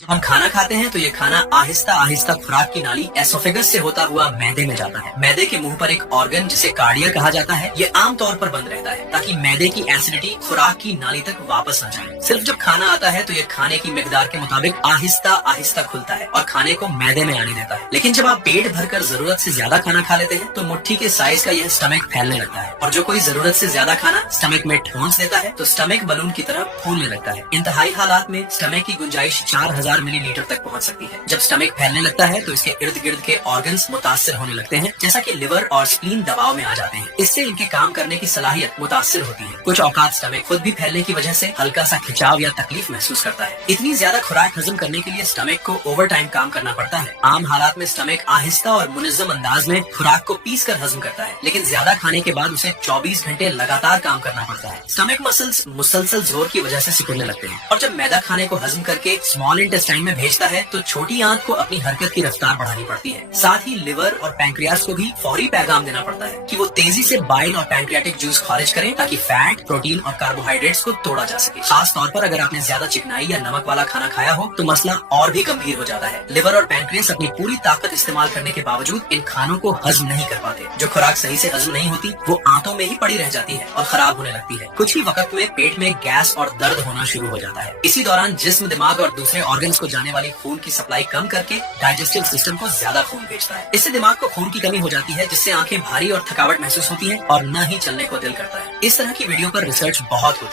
जब हम खाना खाते हैं तो ये खाना आहिस्ता आहिस्ता खुराक की नाली एसोफेगस से होता हुआ मैदे में जाता है। मैदे के मुंह पर एक ऑर्गन जिसे कार्डिया कहा जाता है, ये आमतौर पर बंद रहता है ताकि मैदे की एसिडिटी खुराक की नाली तक वापस न जाए। सिर्फ जब खाना आता है तो ये खाने की मिकदार के मुताबिक आहिस्ता आहिस्ता खुलता है और खाने को मैदे में आने देता है। लेकिन जब आप पेट भरकर जरूरत से ज्यादा खाना खा लेते हैं तो मुट्ठी के साइज का यह स्टमक फैलने लगता है, और जो कोई जरूरत से ज्यादा खाना स्टमक में ठोंस देता है तो स्टमक बलून की तरह फूलने लगता है। इंतहाई हालात में स्टमक की गुंजाइश 4000 मिलीलीटर तक पहुंच सकती है। जब स्टमक फैलने लगता है तो इसके इर्द गिर्द के ऑर्गन्स मुतासिर होने लगते हैं, जैसा कि लिवर और स्प्लीन दबाव में आ जाते हैं। इससे इनके काम करने की सलाहियत मुतासिर होती है। कुछ औकात स्टमक खुद भी फैलने की वजह से हल्का सा खिंचाव या तकलीफ महसूस करता है। इतनी ज्यादा खुराक हजम करने के लिए स्टमक को ओवर टाइम काम करना पड़ता है। आम हालात में स्टमक आहिस्ता और मुनज़्ज़म अंदाज में खुराक को पीस कर हजम करता है, लेकिन ज्यादा खाने के बाद उसे 24 घंटे लगातार काम करना पड़ता है। स्टमक मसल्स मुसलसल जोर की वजह से सिकुड़ने लगते हैं, और जब मैदा खाने को हजम करके स्मॉल इंटेस्टाइन में भेजता है तो छोटी आंत को अपनी हरकत की रफ्तार बढ़ानी पड़ती है। साथ ही लिवर और पैंक्रियास को भी फौरी पैगाम देना पड़ता है कि वो तेजी से बाइल और पैंक्रियाटिक जूस खारिज करें ताकि फैट, प्रोटीन और कार्बोहाइड्रेट्स को तोड़ा जा सके। खास तौर पर अगर आपने ज्यादा चिकनाई या नमक वाला खाना खाया हो तो मसला और भी गंभीर हो जाता है। लिवर और पैंक्रियास अपनी पूरी ताकत इस्तेमाल करने के बावजूद इन खानों को हजम नहीं कर पाते। जो खुराक सही से हजम नहीं होती वो आंतों में ही पड़ी रह जाती है और खराब होने लगती है। कुछ ही वक्त में पेट में गैस और दर्द होना शुरू हो जाता है। इसी दौरान जिस्म, दिमाग और दूसरे ऑर्गन्स को जाने वाली खून की सप्लाई कम करके डाइजेस्टिव सिस्टम को ज्यादा खून भेजता है। इससे दिमाग को खून की कमी हो जाती है, जिससे आंखें भारी और थकावट महसूस होती है और न ही चलने को दिल करता है। इस तरह की वीडियो पर रिसर्च बहुत होती है।